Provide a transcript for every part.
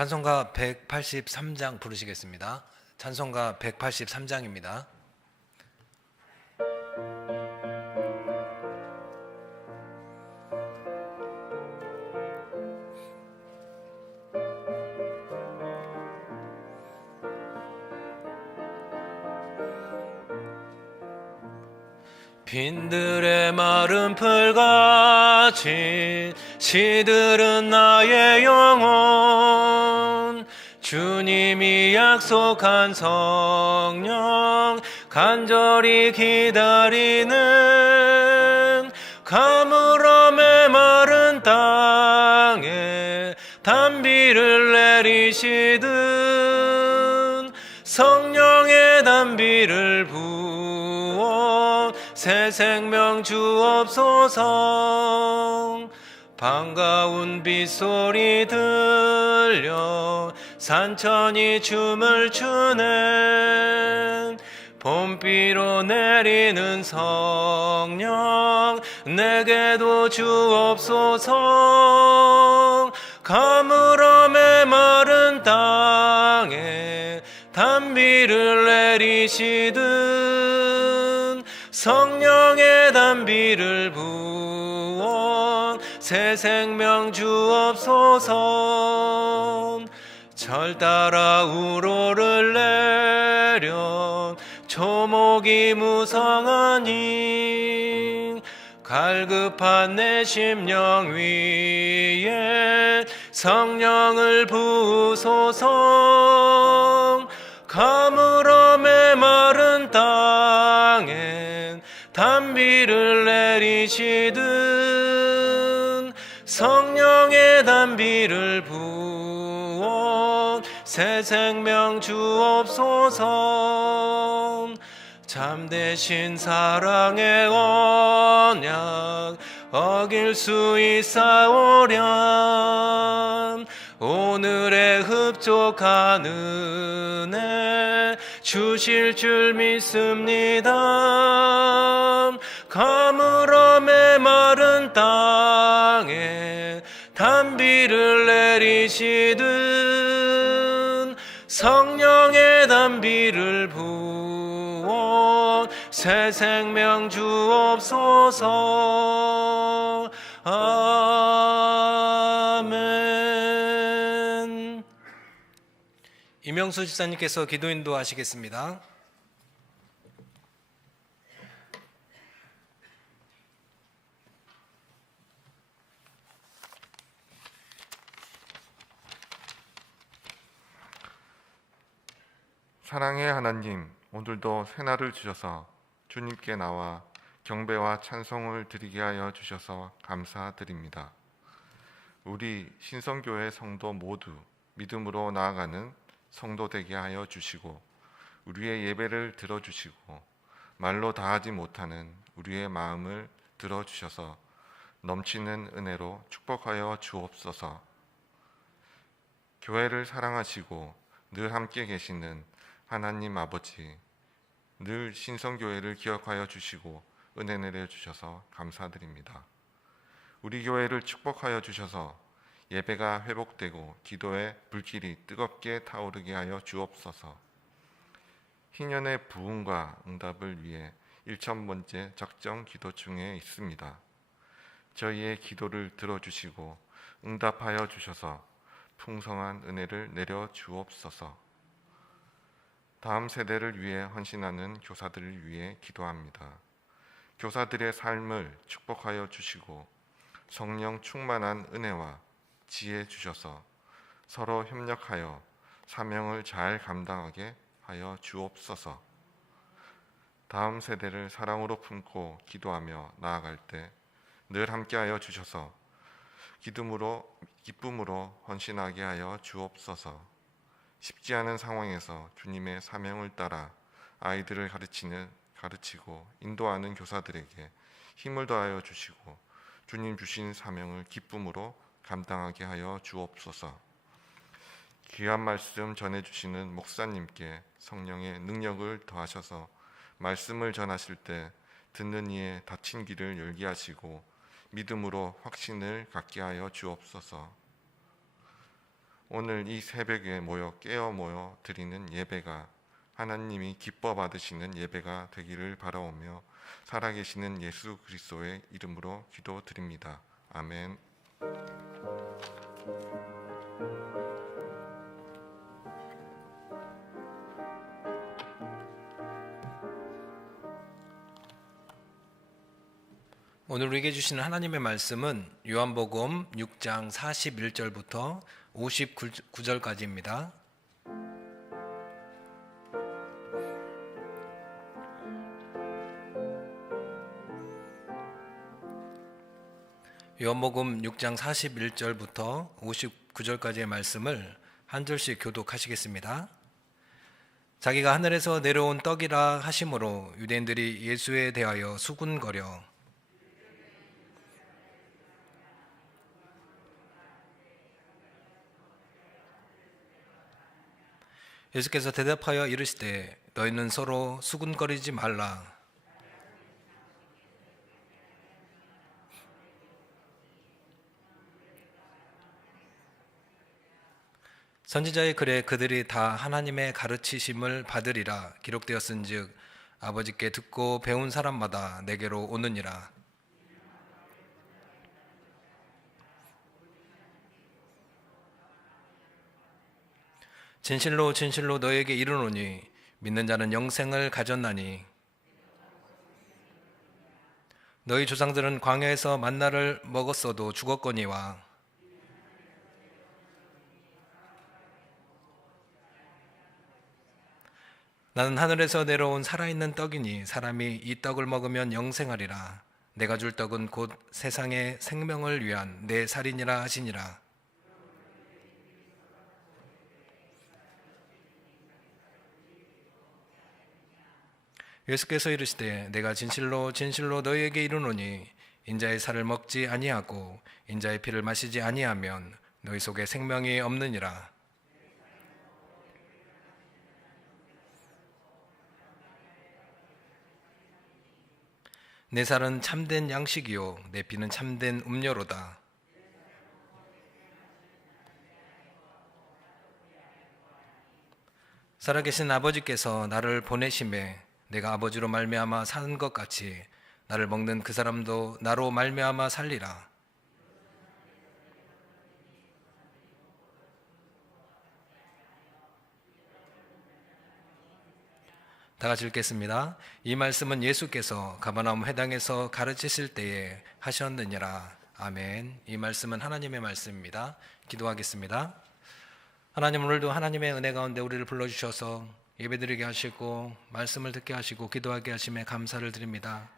찬송가 183장 부르시겠습니다. 찬송가 183장입니다. 빈들의 마른 풀같이 시들은 나의 영혼, 주님이 약속한 성령 간절히 기다리는 가물어 메마른 땅에 단비를 내리시듯 성령의 단비를 부어 새 생명 주옵소서. 반가운 빗소리 들려 산천이 춤을 추네. 봄비로 내리는 성령 내게도 주옵소서. 가물어 메마른 땅에 단비를 내리시듯 성령의 단비를 부어 새 생명 주옵소서. 절 따라 우로를 내려 초목이 무성하니 갈급한 내 심령 위에 성령을 부으소서. 가물어 메마른 땅엔 단비를 내리시듯 성령의 단비를 부어 새 생명 주옵소서. 참되신 사랑의 언약 어길 수 있사오련 오늘의 흡족한 은혜 주실 줄 믿습니다. 가물어 메마른 땅에 단비를 내리시듯 성령의 단비를 부어 새 생명 주옵소서. 아멘. 이명수 집사님께서 기도 인도하시겠습니다. 사랑의 하나님, 오늘도 새날을 주셔서 주님께 나와 경배와 찬송을 드리게 하여 주셔서 감사드립니다. 우리 신성교회 성도 모두 믿음으로 나아가는 성도 되게 하여 주시고 우리의 예배를 들어주시고 말로 다하지 못하는 우리의 마음을 들어주셔서 넘치는 은혜로 축복하여 주옵소서. 교회를 사랑하시고 늘 함께 계시는 하나님 아버지, 늘 신성교회를 기억하여 주시고 은혜 내려주셔서 감사드립니다. 우리 교회를 축복하여 주셔서 예배가 회복되고 기도의 불길이 뜨겁게 타오르게 하여 주옵소서. 희년의 부흥과 응답을 위해 1000번째 적정 기도 중에 있습니다. 저희의 기도를 들어주시고 응답하여 주셔서 풍성한 은혜를 내려 주옵소서. 다음 세대를 위해 헌신하는 교사들을 위해 기도합니다. 교사들의 삶을 축복하여 주시고 성령 충만한 은혜와 지혜 주셔서 서로 협력하여 사명을 잘 감당하게 하여 주옵소서. 다음 세대를 사랑으로 품고 기도하며 나아갈 때 늘 함께하여 주셔서 기쁨으로 헌신하게 하여 주옵소서. 쉽지 않은 상황에서 주님의 사명을 따라 아이들을 가르치고 인도하는 교사들에게 힘을 더하여 주시고 주님 주신 사명을 기쁨으로 감당하게 하여 주옵소서. 귀한 말씀 전해주시는 목사님께 성령의 능력을 더하셔서 말씀을 전하실 때 듣는 이의 닫힌 귀를 열게 하시고 믿음으로 확신을 갖게 하여 주옵소서. 오늘 이 새벽에 깨어 모여 드리는 예배가 하나님이 기뻐 받으시는 예배가 되기를 바라오며 살아계시는 예수 그리스도의 이름으로 기도드립니다. 아멘. 오늘 우리에게 주시는 하나님의 말씀은 요한복음 6장 41절부터 59절까지입니다. 요한복음 6장 41절부터 59절까지의 말씀을 한 절씩 교독하시겠습니다. 자기가 하늘에서 내려온 떡이라 하심으로 유대인들이 예수에 대하여 수군거려 예수께서 대답하여 이르시되 너희는 서로 수군거리지 말라. 선지자의 글에 그들이 다 하나님의 가르치심을 받으리라 기록되었은즉 아버지께 듣고 배운 사람마다 내게로 오느니라. 진실로 진실로 너에게 이르노니 믿는 자는 영생을 가졌나니 너희 조상들은 광야에서 만나를 먹었어도 죽었거니와 나는 하늘에서 내려온 살아있는 떡이니 사람이 이 떡을 먹으면 영생하리라. 내가 줄 떡은 곧 세상의 생명을 위한 내 살이니라 하시니라. 예수께서 이르시되 내가 진실로 진실로 너희에게 이르노니 인자의 살을 먹지 아니하고 인자의 피를 마시지 아니하면 너희 속에 생명이 없느니라. 내 살은 참된 양식이요 내 피는 참된 음료로다. 살아계신 아버지께서 나를 보내심에 내가 아버지로 말미암아 사는 것 같이 나를 먹는 그 사람도 나로 말미암아 살리라. 다 같이 읽겠습니다. 이 말씀은 예수께서 가버나움 회당에서 가르치실 때에 하셨느니라. 아멘. 이 말씀은 하나님의 말씀입니다. 기도하겠습니다. 하나님, 오늘도 하나님의 은혜 가운데 우리를 불러주셔서 예배드리게 하시고 말씀을 듣게 하시고 기도하게 하심에 감사를 드립니다.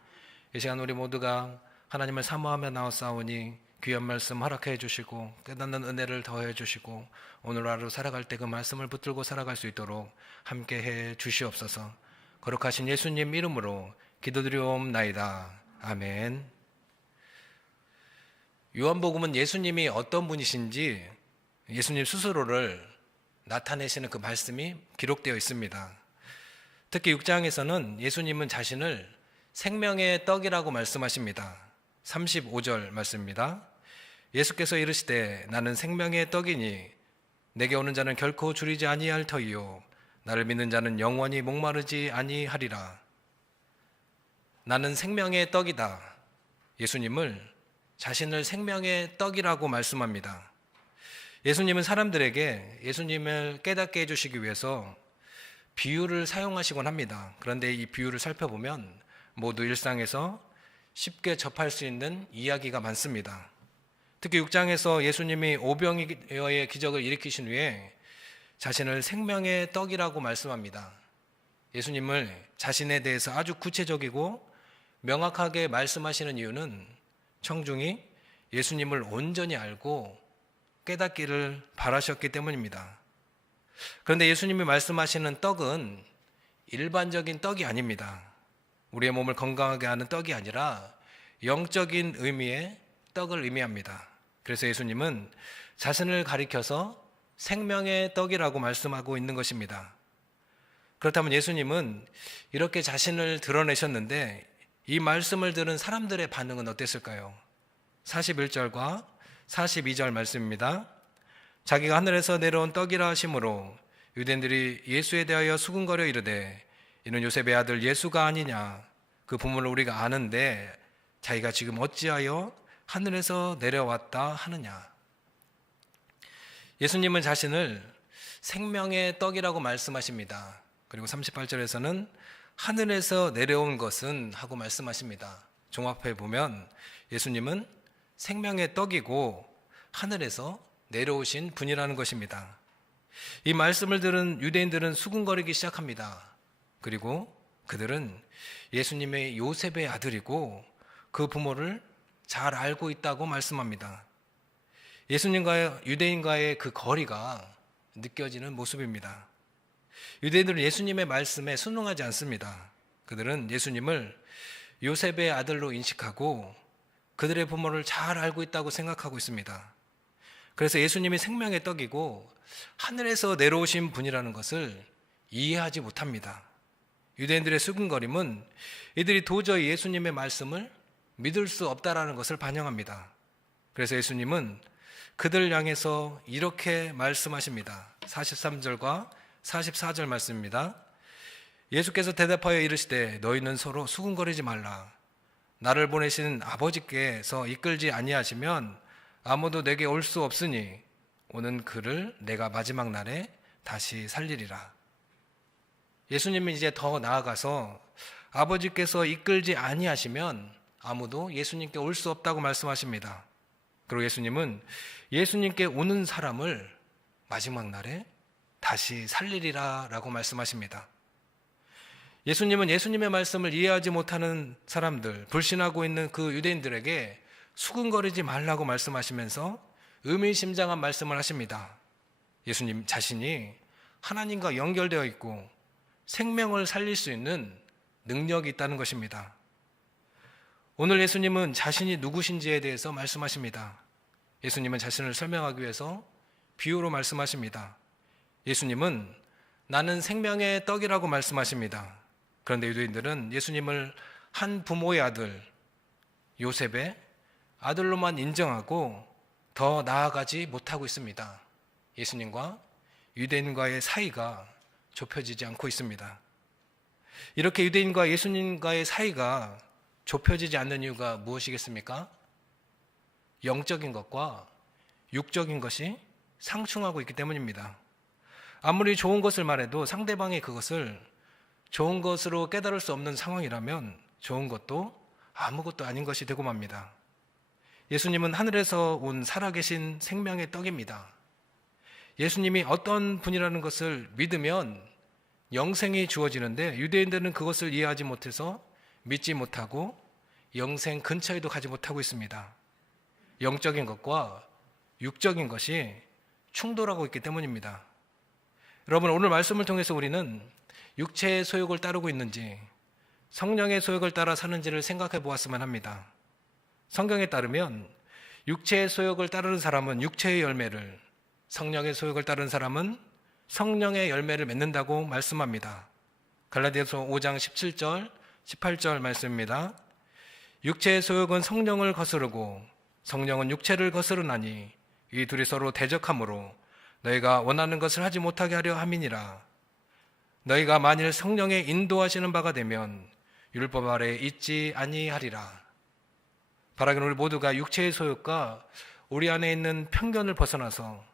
이 시간 우리 모두가 하나님을 사모하며 나왔사오니 귀한 말씀 허락해 주시고 깨닫는 은혜를 더해 주시고 오늘 하루 살아갈 때 그 말씀을 붙들고 살아갈 수 있도록 함께해 주시옵소서. 거룩하신 예수님 이름으로 기도드리옵나이다. 아멘. 요한복음은 예수님이 어떤 분이신지 예수님 스스로를 나타내시는 그 말씀이 기록되어 있습니다. 특히 6장에서는 예수님은 자신을 생명의 떡이라고 말씀하십니다. 35절 말씀입니다. 예수께서 이르시되 나는 생명의 떡이니 내게 오는 자는 결코 줄이지 아니할 터이요 나를 믿는 자는 영원히 목마르지 아니하리라. 나는 생명의 떡이다. 예수님을 자신을 생명의 떡이라고 말씀합니다. 예수님은 사람들에게 예수님을 깨닫게 해주시기 위해서 비유를 사용하시곤 합니다. 그런데 이 비유를 살펴보면 모두 일상에서 쉽게 접할 수 있는 이야기가 많습니다. 특히 6장에서 예수님이 오병이어의 기적을 일으키신 후에 자신을 생명의 떡이라고 말씀합니다. 예수님을 자신에 대해서 아주 구체적이고 명확하게 말씀하시는 이유는 청중이 예수님을 온전히 알고 깨닫기를 바라셨기 때문입니다. 그런데 예수님이 말씀하시는 떡은 일반적인 떡이 아닙니다. 우리의 몸을 건강하게 하는 떡이 아니라 영적인 의미의 떡을 의미합니다. 그래서 예수님은 자신을 가리켜서 생명의 떡이라고 말씀하고 있는 것입니다. 그렇다면 예수님은 이렇게 자신을 드러내셨는데 이 말씀을 들은 사람들의 반응은 어땠을까요? 41절과 42절 말씀입니다. 자기가 하늘에서 내려온 떡이라 하심으로 유대인들이 예수에 대하여 수군거려 이르되 이는 요셉의 아들 예수가 아니냐. 그 부모를 우리가 아는데 자기가 지금 어찌하여 하늘에서 내려왔다 하느냐. 예수님은 자신을 생명의 떡이라고 말씀하십니다. 그리고 38절에서는 하늘에서 내려온 것은 하고 말씀하십니다. 종합해 보면 예수님은 생명의 떡이고 하늘에서 내려오신 분이라는 것입니다. 이 말씀을 들은 유대인들은 수군거리기 시작합니다. 그리고 그들은 예수님의 요셉의 아들이고 그 부모를 잘 알고 있다고 말씀합니다. 예수님과 유대인과의 그 거리가 느껴지는 모습입니다. 유대인들은 예수님의 말씀에 순응하지 않습니다. 그들은 예수님을 요셉의 아들로 인식하고 그들의 부모를 잘 알고 있다고 생각하고 있습니다. 그래서 예수님이 생명의 떡이고 하늘에서 내려오신 분이라는 것을 이해하지 못합니다. 유대인들의 수군거림은 이들이 도저히 예수님의 말씀을 믿을 수 없다라는 것을 반영합니다. 그래서 예수님은 그들 향해서 이렇게 말씀하십니다. 43절과 44절 말씀입니다. 예수께서 대답하여 이르시되 너희는 서로 수군거리지 말라. 나를 보내신 아버지께서 이끌지 아니하시면 아무도 내게 올 수 없으니 오는 그를 내가 마지막 날에 다시 살리리라. 예수님은 이제 더 나아가서 아버지께서 이끌지 아니하시면 아무도 예수님께 올 수 없다고 말씀하십니다. 그리고 예수님은 예수님께 오는 사람을 마지막 날에 다시 살리리라 라고 말씀하십니다. 예수님은 예수님의 말씀을 이해하지 못하는 사람들, 불신하고 있는 그 유대인들에게 수군거리지 말라고 말씀하시면서 의미심장한 말씀을 하십니다. 예수님 자신이 하나님과 연결되어 있고 생명을 살릴 수 있는 능력이 있다는 것입니다. 오늘 예수님은 자신이 누구신지에 대해서 말씀하십니다. 예수님은 자신을 설명하기 위해서 비유로 말씀하십니다. 예수님은 나는 생명의 떡이라고 말씀하십니다. 그런데 유대인들은 예수님을 한 부모의 아들, 요셉의 아들로만 인정하고 더 나아가지 못하고 있습니다. 예수님과 유대인과의 사이가 좁혀지지 않고 있습니다. 이렇게 유대인과 예수님과의 사이가 좁혀지지 않는 이유가 무엇이겠습니까? 영적인 것과 육적인 것이 상충하고 있기 때문입니다. 아무리 좋은 것을 말해도 상대방이 그것을 좋은 것으로 깨달을 수 없는 상황이라면 좋은 것도 아무것도 아닌 것이 되고 맙니다. 예수님은 하늘에서 온 살아계신 생명의 떡입니다. 예수님이 어떤 분이라는 것을 믿으면 영생이 주어지는데 유대인들은 그것을 이해하지 못해서 믿지 못하고 영생 근처에도 가지 못하고 있습니다. 영적인 것과 육적인 것이 충돌하고 있기 때문입니다. 여러분, 오늘 말씀을 통해서 우리는 육체의 소욕을 따르고 있는지 성령의 소욕을 따라 사는지를 생각해 보았으면 합니다. 성경에 따르면 육체의 소욕을 따르는 사람은 육체의 열매를, 성령의 소욕을 따르는 사람은 성령의 열매를 맺는다고 말씀합니다. 갈라디아서 5장 17절, 18절 말씀입니다. 육체의 소욕은 성령을 거스르고 성령은 육체를 거스르나니 이 둘이 서로 대적하므로 너희가 원하는 것을 하지 못하게 하려 함이니라. 너희가 만일 성령의 인도하시는 바가 되면 율법 아래 있지 아니하리라. 바라기는 우리 모두가 육체의 소욕과 우리 안에 있는 편견을 벗어나서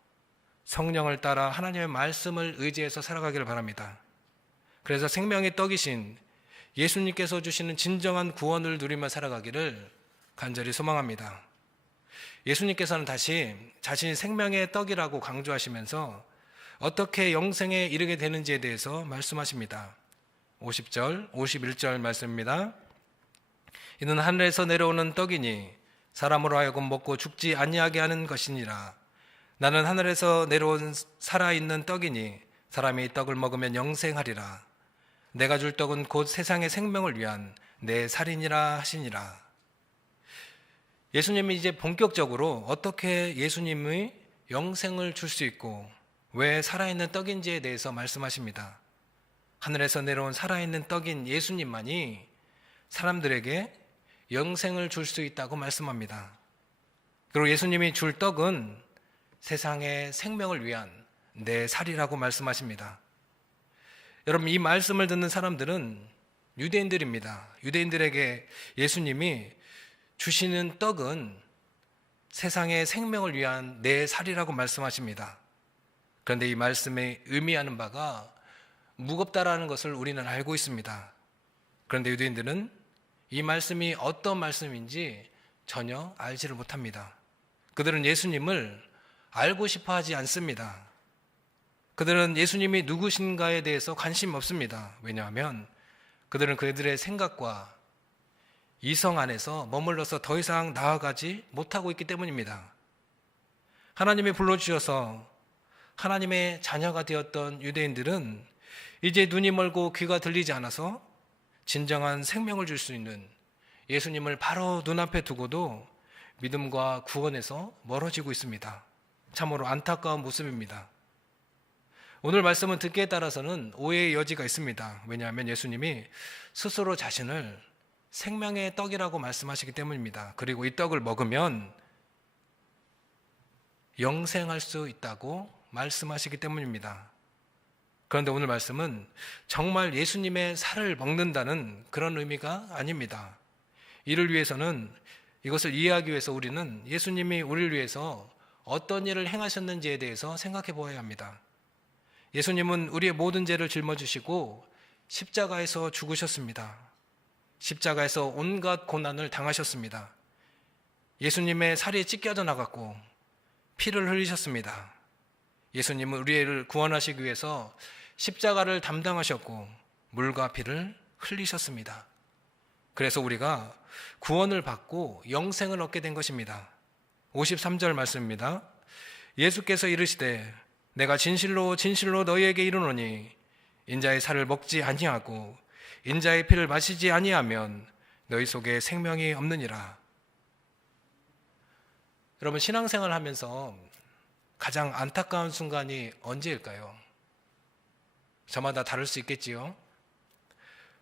성령을 따라 하나님의 말씀을 의지해서 살아가기를 바랍니다. 그래서 생명의 떡이신 예수님께서 주시는 진정한 구원을 누리며 살아가기를 간절히 소망합니다. 예수님께서는 다시 자신이 생명의 떡이라고 강조하시면서 어떻게 영생에 이르게 되는지에 대해서 말씀하십니다. 50절, 51절 말씀입니다. 이는 하늘에서 내려오는 떡이니 사람으로 하여금 먹고 죽지 아니하게 하는 것이니라. 나는 하늘에서 내려온 살아있는 떡이니 사람이 이 떡을 먹으면 영생하리라. 내가 줄 떡은 곧 세상의 생명을 위한 내 살이니라 하시니라. 예수님이 이제 본격적으로 어떻게 예수님의 영생을 줄 수 있고 왜 살아있는 떡인지에 대해서 말씀하십니다. 하늘에서 내려온 살아있는 떡인 예수님만이 사람들에게 영생을 줄 수 있다고 말씀합니다. 그리고 예수님이 줄 떡은 세상의 생명을 위한 내 살이라고 말씀하십니다. 여러분, 이 말씀을 듣는 사람들은 유대인들입니다. 유대인들에게 예수님이 주시는 떡은 세상의 생명을 위한 내 살이라고 말씀하십니다. 그런데 이 말씀에 의미하는 바가 무겁다라는 것을 우리는 알고 있습니다. 그런데 유대인들은 이 말씀이 어떤 말씀인지 전혀 알지를 못합니다. 그들은 예수님을 알고 싶어 하지 않습니다. 그들은 예수님이 누구신가에 대해서 관심이 없습니다. 왜냐하면 그들은 그들의 생각과 이성 안에서 머물러서 더 이상 나아가지 못하고 있기 때문입니다. 하나님이 불러주셔서 하나님의 자녀가 되었던 유대인들은 이제 눈이 멀고 귀가 들리지 않아서 진정한 생명을 줄 수 있는 예수님을 바로 눈앞에 두고도 믿음과 구원에서 멀어지고 있습니다. 참으로 안타까운 모습입니다. 오늘 말씀은 듣기에 따라서는 오해의 여지가 있습니다. 왜냐하면 예수님이 스스로 자신을 생명의 떡이라고 말씀하시기 때문입니다. 그리고 이 떡을 먹으면 영생할 수 있다고 말씀하시기 때문입니다. 그런데 오늘 말씀은 정말 예수님의 살을 먹는다는 그런 의미가 아닙니다. 이를 위해서는, 이것을 이해하기 위해서 우리는 예수님이 우리를 위해서 어떤 일을 행하셨는지에 대해서 생각해 보아야 합니다. 예수님은 우리의 모든 죄를 짊어지시고 십자가에서 죽으셨습니다. 십자가에서 온갖 고난을 당하셨습니다. 예수님의 살이 찢겨져 나갔고 피를 흘리셨습니다. 예수님은 우리를 구원하시기 위해서 십자가를 담당하셨고 물과 피를 흘리셨습니다. 그래서 우리가 구원을 받고 영생을 얻게 된 것입니다. 53절 말씀입니다. 예수께서 이르시되 내가 진실로 진실로 너희에게 이르노니 인자의 살을 먹지 아니하고 인자의 피를 마시지 아니하면 너희 속에 생명이 없느니라. 여러분, 신앙생활을 하면서 가장 안타까운 순간이 언제일까요? 저마다 다를 수 있겠지요.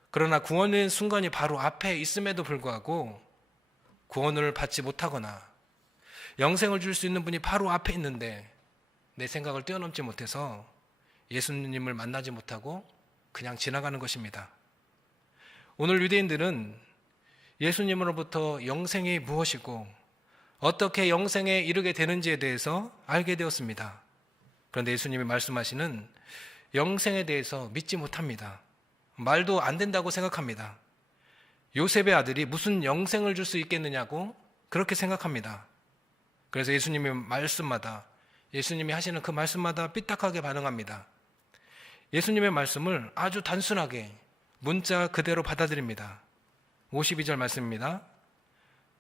그러나 구원의 순간이 바로 앞에 있음에도 불구하고 구원을 받지 못하거나 영생을 줄 수 있는 분이 바로 앞에 있는데 내 생각을 뛰어넘지 못해서 예수님을 만나지 못하고 그냥 지나가는 것입니다. 오늘 유대인들은 예수님으로부터 영생이 무엇이고 어떻게 영생에 이르게 되는지에 대해서 알게 되었습니다. 그런데 예수님이 말씀하시는 영생에 대해서 믿지 못합니다. 말도 안 된다고 생각합니다. 요셉의 아들이 무슨 영생을 줄 수 있겠느냐고 그렇게 생각합니다. 그래서 예수님의 말씀마다, 예수님이 하시는 그 말씀마다 삐딱하게 반응합니다. 예수님의 말씀을 아주 단순하게 문자 그대로 받아들입니다. 52절 말씀입니다.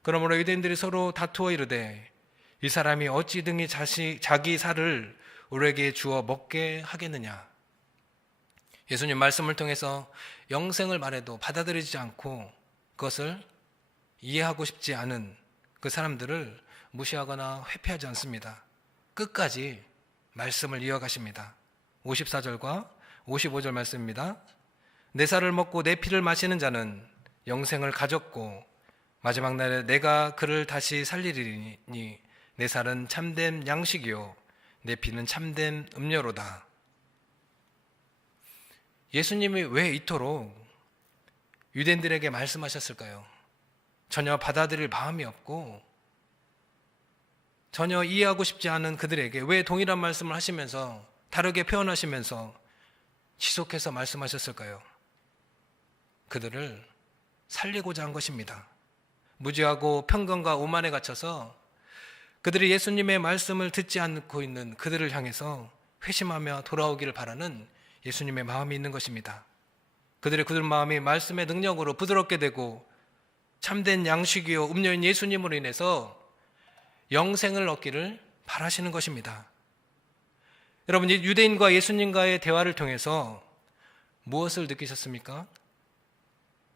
그러므로 유대인들이 서로 다투어 이르되 이 사람이 어찌 등이 자기 살을 우리에게 주어 먹게 하겠느냐. 예수님 말씀을 통해서 영생을 말해도 받아들이지 않고 그것을 이해하고 싶지 않은 그 사람들을 무시하거나 회피하지 않습니다. 끝까지 말씀을 이어가십니다. 54절과 55절 말씀입니다. 내 살을 먹고 내 피를 마시는 자는 영생을 가졌고 마지막 날에 내가 그를 다시 살리리니 내 살은 참된 양식이요 내 피는 참된 음료로다. 예수님이 왜 이토록 유대인들에게 말씀하셨을까요? 전혀 받아들일 마음이 없고 전혀 이해하고 싶지 않은 그들에게 왜 동일한 말씀을 하시면서 다르게 표현하시면서 지속해서 말씀하셨을까요? 그들을 살리고자 한 것입니다. 무지하고 편견과 오만에 갇혀서 그들이 예수님의 말씀을 듣지 않고 있는 그들을 향해서 회심하며 돌아오기를 바라는 예수님의 마음이 있는 것입니다. 그들의 마음이 말씀의 능력으로 부드럽게 되고 참된 양식이요 음료인 예수님으로 인해서 영생을 얻기를 바라시는 것입니다. 여러분, 유대인과 예수님과의 대화를 통해서 무엇을 느끼셨습니까?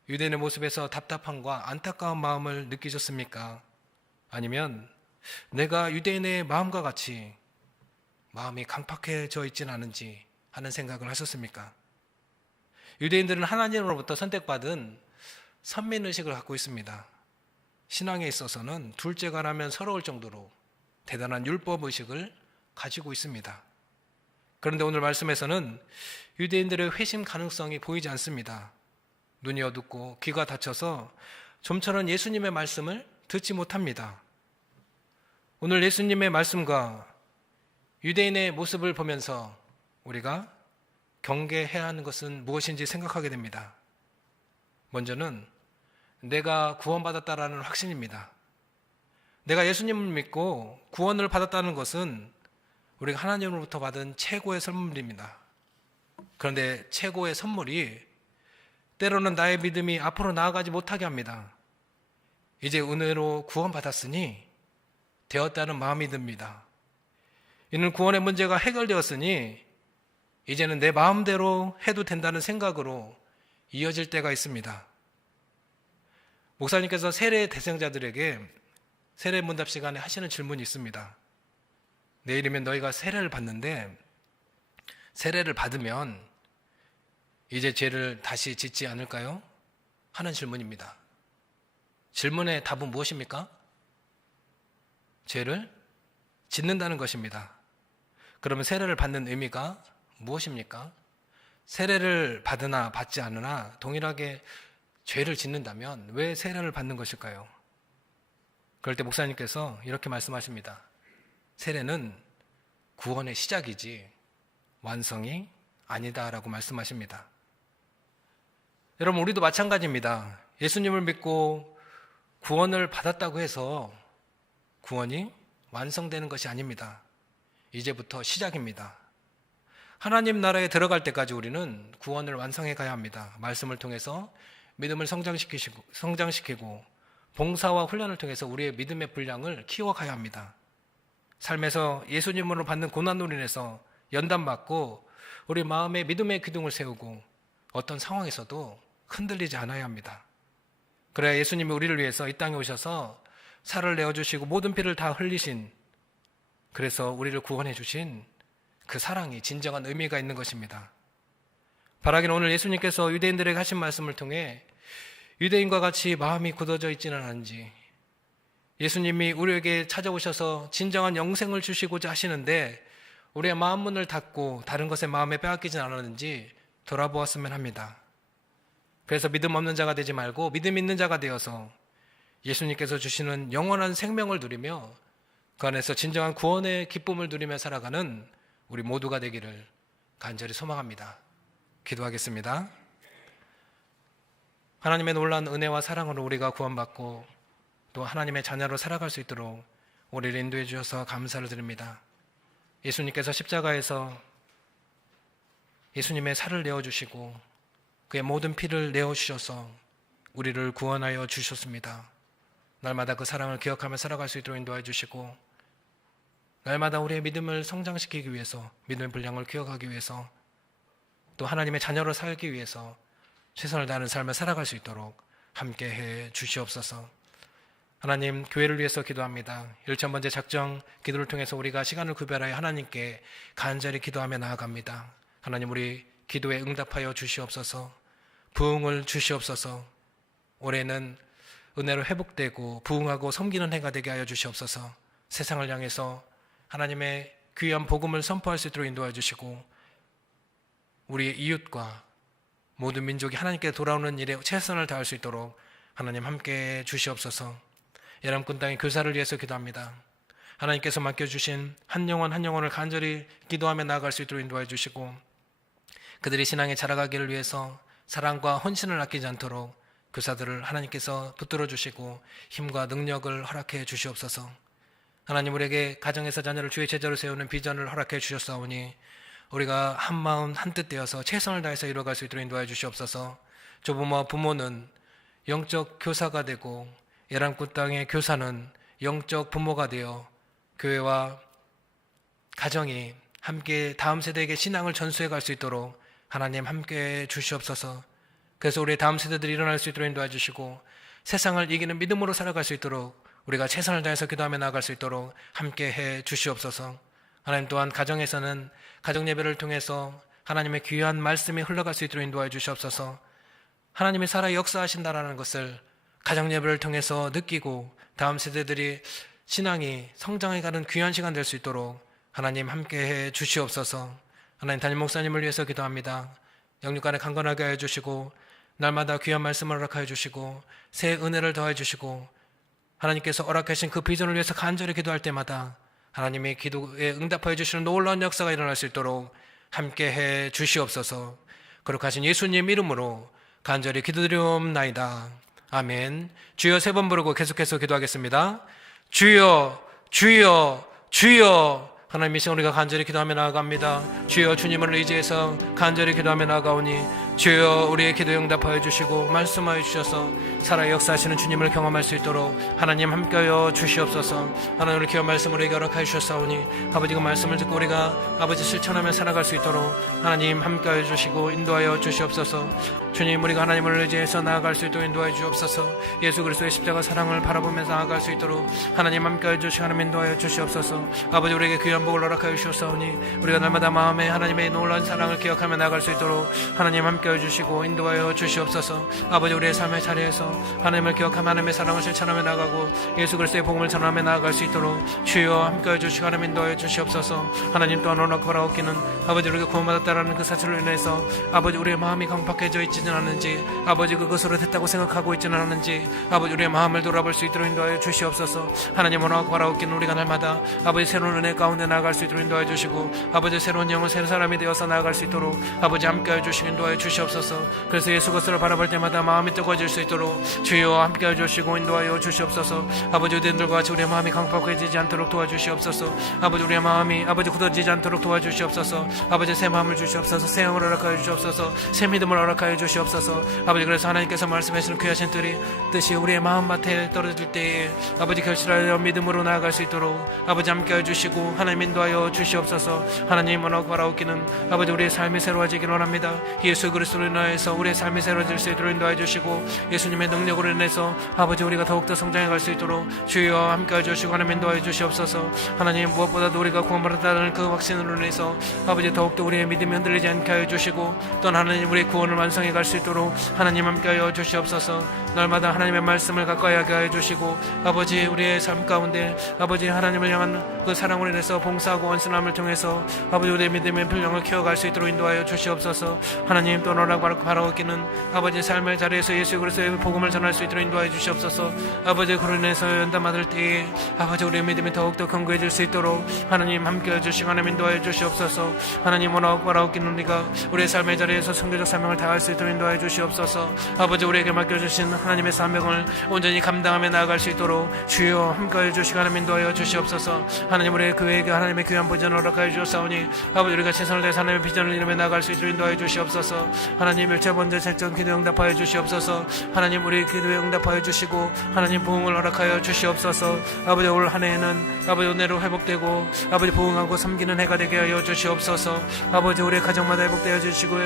유대인의 모습에서 답답함과 안타까운 마음을 느끼셨습니까? 아니면 내가 유대인의 마음과 같이 마음이 강팍해져 있지는 않은지 하는 생각을 하셨습니까? 유대인들은 하나님으로부터 선택받은 선민의식을 갖고 있습니다. 신앙에 있어서는 둘째가 나면 서러울 정도로 대단한 율법의식을 가지고 있습니다. 그런데 오늘 말씀에서는 유대인들의 회심 가능성이 보이지 않습니다. 눈이 어둡고 귀가 닫혀서 좀처럼 예수님의 말씀을 듣지 못합니다. 오늘 예수님의 말씀과 유대인의 모습을 보면서 우리가 경계해야 하는 것은 무엇인지 생각하게 됩니다. 먼저는 내가 구원받았다라는 확신입니다. 내가 예수님을 믿고 구원을 받았다는 것은 우리가 하나님으로부터 받은 최고의 선물입니다. 그런데 최고의 선물이 때로는 나의 믿음이 앞으로 나아가지 못하게 합니다. 이제 은혜로 구원받았으니 되었다는 마음이 듭니다. 이는 구원의 문제가 해결되었으니 이제는 내 마음대로 해도 된다는 생각으로 이어질 때가 있습니다. 목사님께서 세례 대상자들에게 세례 문답 시간에 하시는 질문이 있습니다. 내일이면 너희가 세례를 받는데 세례를 받으면 이제 죄를 다시 짓지 않을까요? 하는 질문입니다. 질문의 답은 무엇입니까? 죄를 짓는다는 것입니다. 그러면 세례를 받는 의미가 무엇입니까? 세례를 받으나 받지 않으나 동일하게 죄를 짓는다면 왜 세례를 받는 것일까요? 그럴 때 목사님께서 이렇게 말씀하십니다. 세례는 구원의 시작이지 완성이 아니다라고 말씀하십니다. 여러분, 우리도 마찬가지입니다. 예수님을 믿고 구원을 받았다고 해서 구원이 완성되는 것이 아닙니다. 이제부터 시작입니다. 하나님 나라에 들어갈 때까지 우리는 구원을 완성해 가야 합니다. 말씀을 통해서 믿음을 성장시키고 봉사와 훈련을 통해서 우리의 믿음의 분량을 키워가야 합니다. 삶에서 예수님으로 받는 고난으로 인해서 연단받고 우리 마음에 믿음의 기둥을 세우고 어떤 상황에서도 흔들리지 않아야 합니다. 그래야 예수님이 우리를 위해서 이 땅에 오셔서 살을 내어주시고 모든 피를 다 흘리신, 그래서 우리를 구원해 주신 그 사랑이 진정한 의미가 있는 것입니다. 바라기는 오늘 예수님께서 유대인들에게 하신 말씀을 통해 유대인과 같이 마음이 굳어져 있지는 않은지, 예수님이 우리에게 찾아오셔서 진정한 영생을 주시고자 하시는데 우리의 마음 문을 닫고 다른 것에 마음에 빼앗기진 않았는지 돌아보았으면 합니다. 그래서 믿음 없는 자가 되지 말고 믿음 있는 자가 되어서 예수님께서 주시는 영원한 생명을 누리며 그 안에서 진정한 구원의 기쁨을 누리며 살아가는 우리 모두가 되기를 간절히 소망합니다. 기도하겠습니다. 하나님의 놀라운 은혜와 사랑으로 우리가 구원받고 또 하나님의 자녀로 살아갈 수 있도록 우리를 인도해 주셔서 감사를 드립니다. 예수님께서 십자가에서 예수님의 살을 내어주시고 그의 모든 피를 내어주셔서 우리를 구원하여 주셨습니다. 날마다 그 사랑을 기억하며 살아갈 수 있도록 인도해 주시고 날마다 우리의 믿음을 성장시키기 위해서, 믿음의 분량을 키워가기 위해서, 또 하나님의 자녀로 살기 위해서 최선을 다하는 삶을 살아갈 수 있도록 함께해 주시옵소서. 하나님, 교회를 위해서 기도합니다. 1,000번째 작정 기도를 통해서 우리가 시간을 구별하여 하나님께 간절히 기도하며 나아갑니다. 하나님, 우리 기도에 응답하여 주시옵소서. 부흥을 주시옵소서. 올해는 은혜로 회복되고 부흥하고 섬기는 해가 되게 하여 주시옵소서. 세상을 향해서 하나님의 귀한 복음을 선포할 수 있도록 인도해 주시고 우리의 이웃과 모든 민족이 하나님께 돌아오는 일에 최선을 다할 수 있도록 하나님 함께 주시옵소서. 예람꾼 땅의 교사를 위해서 기도합니다. 하나님께서 맡겨주신 한 영혼 한 영혼을 간절히 기도하며 나아갈 수 있도록 인도해 주시고 그들이 신앙에 자라가기를 위해서 사랑과 헌신을 아끼지 않도록 교사들을 하나님께서 붙들어 주시고 힘과 능력을 허락해 주시옵소서. 하나님, 우리에게 가정에서 자녀를 주의 제자로 세우는 비전을 허락해 주셨사오니 우리가 한 마음 한 뜻 되어서 최선을 다해서 이루어갈 수 있도록 인도해 주시옵소서. 조부모와 부모는 영적 교사가 되고 예람꾼 땅의 교사는 영적 부모가 되어 교회와 가정이 함께 다음 세대에게 신앙을 전수해 갈 수 있도록 하나님 함께 주시옵소서. 그래서 우리의 다음 세대들이 일어날 수 있도록 인도해 주시고 세상을 이기는 믿음으로 살아갈 수 있도록 우리가 최선을 다해서 기도하며 나아갈 수 있도록 함께 해 주시옵소서. 하나님, 또한 가정에서는 가정 예배를 통해서 하나님의 귀한 말씀이 흘러갈 수 있도록 인도해 주시옵소서. 하나님이 살아 역사하신다라는 것을 가정 예배를 통해서 느끼고 다음 세대들이 신앙이 성장해가는 귀한 시간 될 수 있도록 하나님 함께해 주시옵소서. 하나님 담임 목사님을 위해서 기도합니다. 영육간에 강건하게 하여 주시고 날마다 귀한 말씀을 허락하여 주시고 새 은혜를 더해 주시고 하나님께서 허락하신 그 비전을 위해서 간절히 기도할 때마다 하나님의 기도에 응답하여 주시는 놀라운 역사가 일어날 수 있도록 함께해 주시옵소서. 거룩하신 예수님 이름으로 간절히 기도드리옵나이다. 아멘. 주여 세 번 부르고 계속해서 기도하겠습니다. 주여, 주여, 주여. 하나님 이 시간 우리가 간절히 기도하며 나아갑니다. 주여 주님을 의지해서 간절히 기도하며 나아가오니 주여 우리의 기도에 응답하여 주시고 말씀하여 주셔서 살아 역사하시는 주님을 경험할 수 있도록 하나님 함께하여 주시옵소서. 하나님 우리 기도 말씀을 우리에게 허락하여 주셨사오니 아버지 그 말씀을 듣고 우리가 아버지 실천하며 살아갈 수 있도록 하나님 함께하여 주시고 인도하여 주시옵소서. 주님 우리가 하나님을 의지해서 나아갈 수 있도록 인도하여 주옵소서. 예수 그리스도의 십자가 사랑을 바라보면서 나아갈 수 있도록 하나님 함께하여 주시고 하나님 인도하여 주시옵소서. 아버지 우리에게 귀한 복을 허락하여 주셨사오니 우리가 날마다 마음에 하나님의 놀라운 사랑을 기억하며 나아갈 수 있도록 하나님 함께하여 주시고 인도하여 주시옵소서. 아버지 우리의 삶의 자리에서 하나님을 기억하며 하나님의 사랑을 실천하며 나아가고 예수 그리스도의 복음을 전하며 나아갈 수 있도록 주여 함께하여 주시고 하나님 인도하여 주시옵소서. 하나님 또한 오늘 걸어오기는 아버지 우리가 구원받았다라는 그 사실로 인해서 아버지 우리의 마음이 강팍해져 있지는 않은지 아버지 그것으로 됐다고 생각하고 있지는 않은지 아버지 우리의 마음을 돌아볼 수 있도록 인도하여 주시옵소서. 하나님 오늘 걸어오기는 우리가 날마다 아버지 새로운 은혜 가운데 나아갈 수 있도록 인도하여 주시고 아버지 새로운 영혼 새로운 사람이 되어서 나아갈 수 있도록 아버지 함께하여 주시고 인도하여 주시옵소서. 그래서 예수 그리스도를 바라볼 때마다 마음이 뜨거워질 수 있도록 주여 함께하여 주시고 인도하여 주시옵소서. 아버지 유대인들과 같이 우리의 마음이 강팍해지지 않도록 도와주시옵소서. 아버지 우리의 마음이 아버지 굳어지지 않도록 도와주시옵소서. 아버지 새 마음을 주시옵소서. 새 영을 허락하여 주시옵소서. 새 믿음을 허락하여 주시옵소서. 아버지 그래서 하나님께서 말씀하시는 귀하신 뜻이 우리의 마음밭에 떨어질 때에 아버지 결실하여 믿음으로 나아갈 수 있도록 아버지 함께하여 주시고 하나님 인도하여 주시옵소서. 하나님 원하고 바라옵기는 아버지 우리의 삶이 새로워지기를 원합니다. 예수 그리스도로 인하여서 우리의 삶이 새로워질 수 있도록 인도하여 주시고 예수님의 능력으로 인해서 아버지 우리가 더욱더 성장해 갈 수 있도록 주여 함께하여 주시고 하나님 인도하여 주시옵소서. 하나님 무엇보다도 우리가 구원받았다는 그 확신으로 인해서 아버지 더욱더 우리의 믿음이 흔들리지 않게 하여 주시고 또 하나님 우리의 구원을 완성해 갈 수 있도록 하나님 함께하여 주시옵소서. 날마다 하나님의 말씀을 가까이 하게 하여 주시고 아버지 우리의 삶 가운데 아버지 하나님을 향한 그 사랑으로 인해서 봉사하고 원순함을 통해서 아버지 우리의 믿음의 분량을 키워갈 수 있도록 인도하여 주시옵소서. 하나님 또 너라고 바라오기는 아버지 삶의 자리에서 예수 그리스도의 복음을 전할 수 있도록 인도하여 주시옵소서. 아버지 그로 인해서 연단받을 때에 아버지 우리의 믿음이 더욱더 견고해질 수 있도록 하나님 함께해 주시고 하나님 인도하여 주시옵소서. 하나님 원하고 바라오기는 우리가 우리의 삶의 자리에서 선교적 사명을 다할 수 있도록 인도하여 주시옵소서. 아버지 우리에게 맡겨주신 하나님의 사명을 온전히 감당하며 나아갈 수 있도록 주여 함께해 주시고 하나님 인도하여 주시옵소서. 하나님 우리의 교회에게 하나님의 귀한 비전을 허락하여 주셨사오니 아버지 우리가 최선을 다해서 하나님의 비전을 이루며 나아갈 수 있도록 인도하여 주시옵소서. 하나님 일차 번째 작전 기도 응답하여 주시옵소서. 하나님 우리 기도에 응답하여 주시고 하나님 부흥을 허락하여 주시옵소서. 아버지 올 한 해에는 아버지 은혜로 회복되고 아버지 부흥하고 섬기는 해가 되게 하여 주시옵소서. 아버지 우리의 가정마다 회복되어 주시고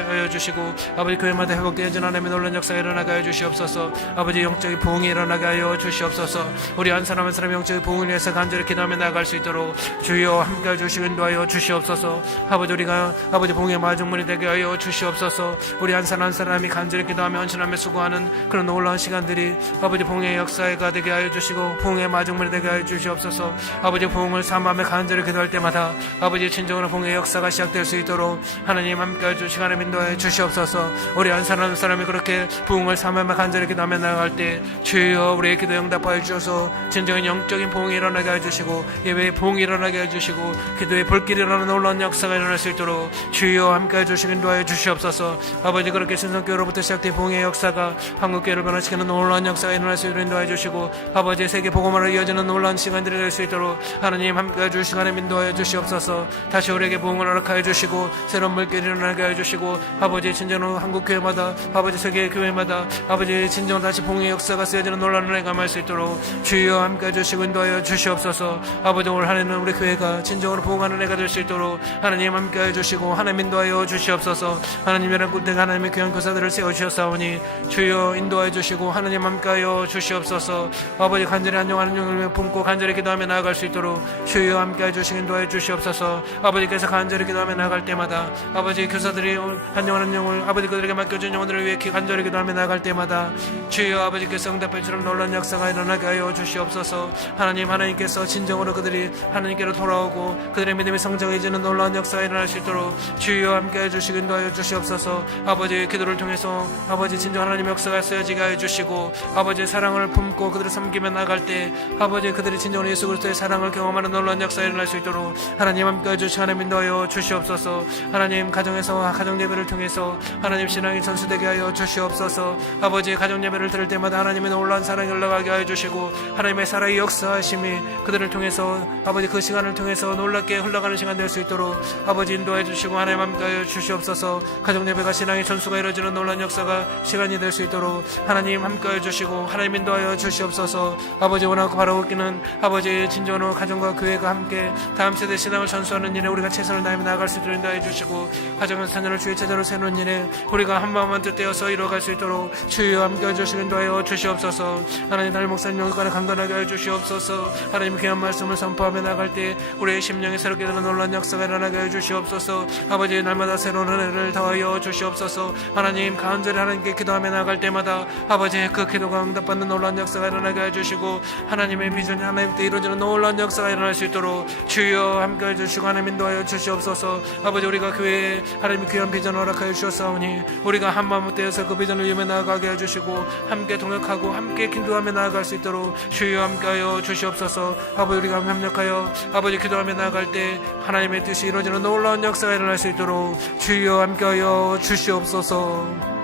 아버지 교회마다 회복되어진 하나님의 놀라운 역사가 일어나게 하여 주시옵소서. 아버지 영적인 부흥이 일어나게 하여 주시옵소서. 우리 한 사람 한 사람 영적인 부흥을 위해서 간절히 기도하며 나아갈 수 있도록 주여 함께하여 주시고 인도하여 주시옵소서. 아버지 우리가 아버지 부흥의 마중물이 되게 하여 주시옵소서. 우리 한 사람 한 사람이 간절히 기도하며 헌신하며 수고하는 그런 놀라운 시간들이 아버지 부흥의 역사가 되게 하여 주시고 부흥의 마중물이 되게 하여 주시옵소서. 아버지 부흥을 삼하며 간절히 기도할 때마다 아버지 진정으로 부흥의 역사가 시작될 수 있도록 하나님 함께하여 주시고 하나님 인도하여 주시옵소서. 우리 한 사람 한 사람이 그렇게 부흥을 삼하며 간절히 기도하며 나아갈 때 주여 우리의 기도에 응답하여 주셔서 진정한 영적인 부흥이 일어나게 해주시고 예배의 부흥이 일어나게 해주시고 기도의 불길이 일어나는 놀라운 역사가 일어날 수 있도록 주여 함께 해주시고 인도하여 주시옵소서. 아버지 그렇게 신성교회로부터 시작된 부흥의 역사가 한국교회를 변화시키는 놀라운 역사가 일어날 수 있도록 인도하여 주시고 아버지 세계 복음으로 이어지는 놀라운 시간들이 될 수 있도록 하나님 함께 해주시고 하나님 인도하여 주시옵소서. 다시 우리에게 부흥을 허락하여 주시고 새로운 물길이 일어나게 해주시고 아버지 진정으로 한국교회마다 아버지 세계 교회마다 아버지 진정 다시 부흥의 역사가 쓰여지는 놀라운 은혜가 감할 수 있도록 주여 함께 해주시고 인도하여 주시옵소서. 아버지 올 한 해는 우리 교회가 진정으로 부흥하는 해가 될 수 있도록 하나님 함께 해주시고 하나님 인도하여 주시옵소서. 하나님 이런 꿀대가 하나님의 귀한 교사들을 세워주셨사오니 주여 인도하여 주시고 하나님 함께하여 주시옵소서. 아버지 간절히 한 영을 품고 간절히 기도하며 나아갈 수 있도록 주여 함께해 주시고 인도하여 주시옵소서. 아버지께서 간절히 기도하며 나아갈 때마다 아버지 교사들이 한 영을 아버지 그들에게 맡겨준 영혼들을 위해 간절히 기도하며 나아갈 때마다 주여 아버지께서 응답할처럼 놀라운 역사가 일어나게 하여 주시옵소서. 하나님께서 진정으로 그들이 하나님께로 돌아오고 그들의 믿음이 성장해지는 놀라운 역사가 일어날 수 있도록 주여 함께해 주시기 인도하여 주시옵소서. 아버지의 기도를 통해서 아버지 진정 하나님의 역사가 쓰여지게 하여 주시고 아버지의 사랑을 품고 그들을 섬기며 나갈 때 아버지 그들이 진정으로 예수 그리스도의 사랑을 경험하는 놀라운 역사가 일어날 수 있도록 하나님 함께해 주시고 하나님 인도하여 주시옵소서. 하나님 가정에서 가정 예배를 통해서 하나님 신앙이 전수되게 하여 주시옵소서. 아버지 가정 예배를 들을 때마다 하나님의 놀라운 사랑이 흘러가게 하여 주시고 하나님의 사랑의 역사하심이 그들을 통해서 아버지 그 시간을 통해서 놀랍게 흘러가는 시간 될 수 있도록 아버지 인도해 주시고 하나님 함께하여 주시옵소서. 가정 예배가 신앙의 전수가 이루어지는 놀라운 역사가 시간이 될 수 있도록 하나님 함께하여 주시고 하나님 인도하여 주시옵소서. 아버지 원하고 바라고 있기는 아버지 진정으로 가정과 교회가 함께 다음 세대 신앙을 전수하는 일에 우리가 최선을 다하며 나아갈 수 있도록 인도해 주시고 가정은 자녀를 주의 제자로 세우는 일에 우리가 한 마음 한 뜻 되어서 이루어갈 수 있도록 주여 함께해 주시고 인도하여 주시옵소서. 하나님 달 목사님 영광을 강건하게 하여 주시옵소서. 하나님 귀한 말씀을 선포하며 나갈 때 우리의 심령이 새롭게 되는 놀라운 역사가 일어나게 하여 주시옵소서. 아버지 날마다 새로운 은혜를 더하여 주시옵소서. 하나님 간절히 하나님께 기도하며 나갈 때마다 아버지 그 기도가 응답받는 놀라운 역사가 일어나게 하여 주시고 하나님의 비전이 하나님께 이루어지는 놀라운 역사가 일어날 수 있도록 주여 함께해 주시고 하나님 인도하여 주시옵소서. 아버지 우리가 교회에 하나님의 귀한 비전을 허락하여 주셨사오니 우리가 한 마음 되어서 그 비전을 이루며 나아가게 해주시고 함께 동역하고 함께 기도하며 나아갈 수 있도록 주여 함께하여 주시옵소서. 아버지 우리가 협력하여 아버지 기도하며 나아갈 때 하나님의 뜻이 이루어지는 놀라운 역사가 일어날 수 있도록 주여 함께하여 주시옵소서.